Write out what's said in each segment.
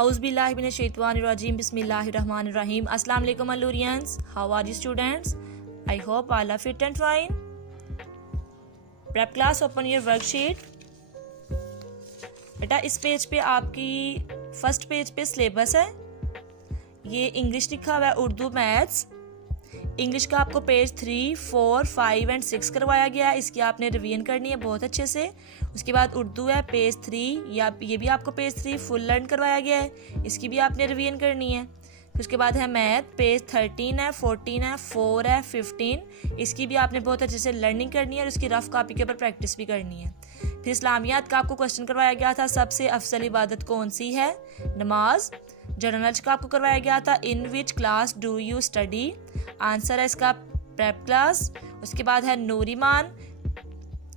Auzubillahi minash-shaytanir-rajim. Bismillahir-rahmanir-rahim. Assalamu alaikum Allurians. How are you students? I hope all are fit and fine. Prep class, open your worksheet. बेटा इस page पे आपकी first page पे syllabus है। ये English लिखा हुआ है, उर्दू मैथ्स। इंग्लिश का आपको पेज 3, 4, 5 एंड 6 करवाया गया है। इसकी आपने रिवीजन करनी है बहुत अच्छे से। उसके बाद उर्दू है पेज 3, या ये भी आपको पेज 3 फुल लर्न करवाया गया है, इसकी भी आपने रिवीजन करनी है। फिर उसके बाद है मैथ, पेज 13 है, 14 है, 4 है, 15, इसकी भी आपने बहुत अच्छे से लर्निंग करनी है और उसकी रफ कॉपी के ऊपर प्रैक्टिस भी करनी है। फिर इस्लामियात का आपको क्वेश्चन करवाया गया था, सबसे अफजल इबादत कौन सी है? नमाज। जनरल नॉलेज का आपको करवाया गया था, in which class do you study? Answer है इसका प्रेप क्लास। उसके बाद है नूरीमान।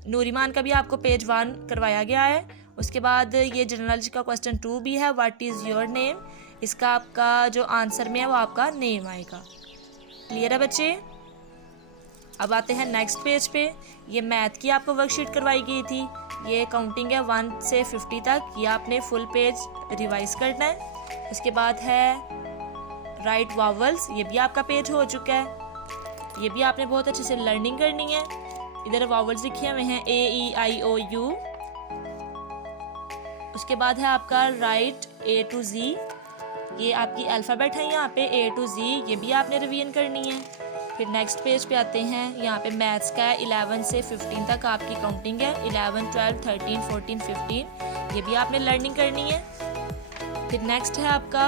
नूरीमान का भी आपको पेज 1 करवाया गया है। उसके बाद ये जनरल नॉलेज का क्वेश्चन 2 भी है, व्हाट इज़ योर नेम? इसका आपका जो आंसर में है वो आपका नेम आएगा। क्लियर है बच्चे? अब आते हैं नेक्स्ट पेज पे। ये मैथ की आपको वर्कशीट करवाई गई थी। ये काउंटिंग है 1 से 50 तक। ये आपने फुल पेज रिवाइज करना है। उसके बाद है राइट वावल्स, ये भी आपका पेज हो चुका है। ये भी आपने बहुत अच्छे से लर्निंग करनी है। इधर वावल्स लिखे हुए हैं A-E-I-O-U। उसके बाद है आपका राइट A to Z। ये आपकी अल्फ़ाबेट है यहाँ पे A to Z, ये भी आपने रिवीजन करनी है। फिर नेक्स्ट पेज पे आते हैं। यहाँ पे मैथ्स का है 11 से 15 तक आपकी काउंटिंग है। 11, 12, 13, 14, 15, ये भी आपने लर्निंग करनी है। फिर नेक्स्ट है आपका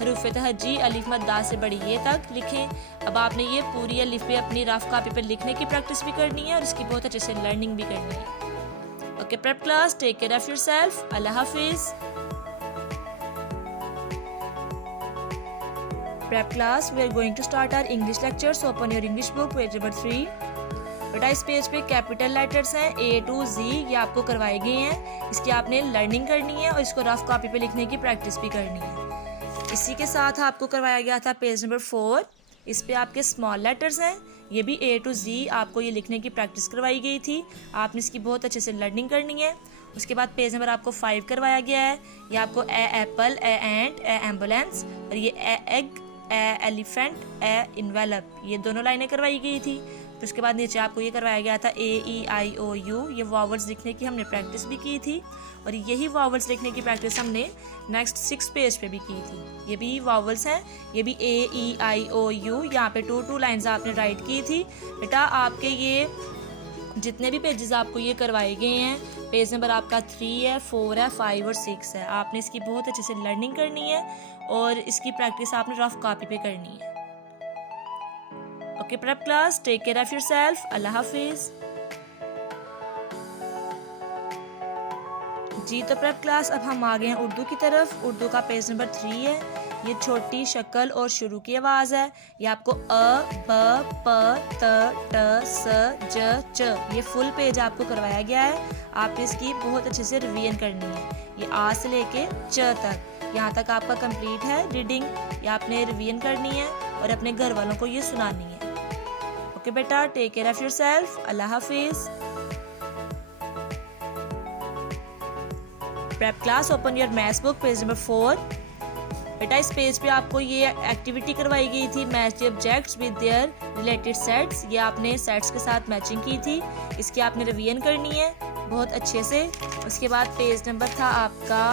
हरूफ तहज्जी, अलिफ मद दा से बड़ी ये तक लिखें। अब आपने ये पूरी अलिफ पे अपनी रफ कॉपी पर लिखने की प्रैक्टिस भी करनी है और इसकी बहुत अच्छे से लर्निंग भी करनी है। Okay prep class, take care of yourself. अल्लाह हाफिज। Prep class, we are going to start our English lecture. So open your English book, page number 3. बेटा इस पेज पे कैपिटल लेटर्स हैं A to Z, ये आपको करवाए गए हैं। इसकी आपने लर्निंग करनी है और इसको रफ कॉपी पे लिखने की प्रैक्टिस भी करनी है। इसी के साथ आपको करवाया गया था पेज नंबर 4। इस पे आपके स्मॉल लेटर्स हैं, ये भी A to Z आपको ये लिखने की प्रैक्टिस करवाई गई थी। आपने इसकी बहुत अच्छे से लर्निंग करनी है। उसके बाद पेज नंबर आपको 5 करवाया गया है। ये आपको ए एप्पल, ए एंट, ए एम्बुलेंस, और ये ए एग, ए एलिफेंट, ए इन्वेलप, ये दोनों लाइनें करवाई गई थी। फिर उसके बाद नीचे आपको ये करवाया गया था A-E-I-O-U। ये वॉवल्स लिखने की हमने प्रैक्टिस भी की थी और यही वॉवल्स लिखने की प्रैक्टिस हमने नेक्स्ट 6 पेज पे भी की थी। ये भी वॉवल्स हैं, ये भी A-E-I-O-U। यहाँ पे 2 लाइन्स आपने राइट की थी। बेटा आपके ये जितने भी पेजेस आपको ये करवाए गए हैं, पेज नंबर आपका 3 है, 4 है, 5 और 6 है। आपने इसकी बहुत अच्छे से लर्निंग करनी है और इसकी प्रैक्टिस आपने रफ कॉपी पे करनी है। Okay prep class, take care of yourself. अल्लाह हाफिज। जी तो प्रेप क्लास, अब हम आ गए हैं उर्दू की तरफ। उर्दू का पेज नंबर 3 है। ये छोटी शक्ल और शुरू की आवाज़ है। ये आपको अ, ब, प, त, ट, स, ज, च, ये फुल पेज आपको करवाया गया है। आपने इसकी बहुत अच्छे से रिवीजन करनी है। ये आ से लेके च तक, यहाँ तक आपका कंप्लीट है रीडिंग। ये आपने रिवीजन करनी है और अपने घर वालों को ये सुनानी है। ओके बेटा, टेक केयर ऑफ योरसेल्फ। अल्लाह हाफिज। Prep class, open your maths book, page number 4। बेटा इस पेज पे आपको ये एक्टिविटी करवाई गई थी, match the objects with their related sets. ये आपने सेट्स के साथ मैचिंग की थी। इसकी आपने रिवीजन करनी है बहुत अच्छे से। उसके बाद पेज नंबर था आपका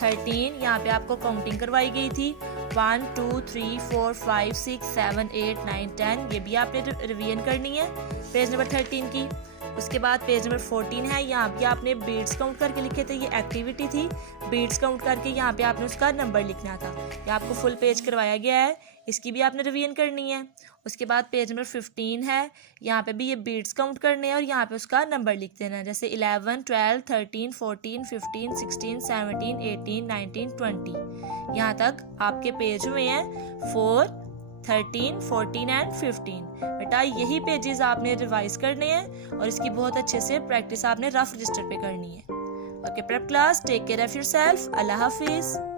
13। यहाँ पे आपको काउंटिंग करवाई गई थी 1, 2, 3, 4, 5, 6, 7, 8, 9, 10, ये भी आपने रिवीजन करनी है पेज नंबर 13 की। उसके बाद पेज नंबर 14 है। यहाँ पे आपने बीट्स काउंट करके लिखे थे, ये एक्टिविटी थी। बीट्स काउंट करके यहाँ पे आपने उसका नंबर लिखना था। ये आपको फुल पेज करवाया गया है, इसकी भी आपने रिवीजन करनी है। उसके बाद पेज नंबर 15 है। यहाँ पे भी ये बीट्स काउंट करने हैं और यहाँ पे उसका नंबर लिख देना है, जैसे 11, 12, 13, 14, 15, 16, 17, 18, 19, 20। यहाँ तक आपके पेज हुए हैं 4, 13, 14 एंड 15। बेटा यही पेजेस आपने रिवाइज करने हैं और इसकी बहुत अच्छे से प्रैक्टिस आपने रफ रजिस्टर पे करनी है। Okay prep class, take care of yourself. अल्लाह हाफिज।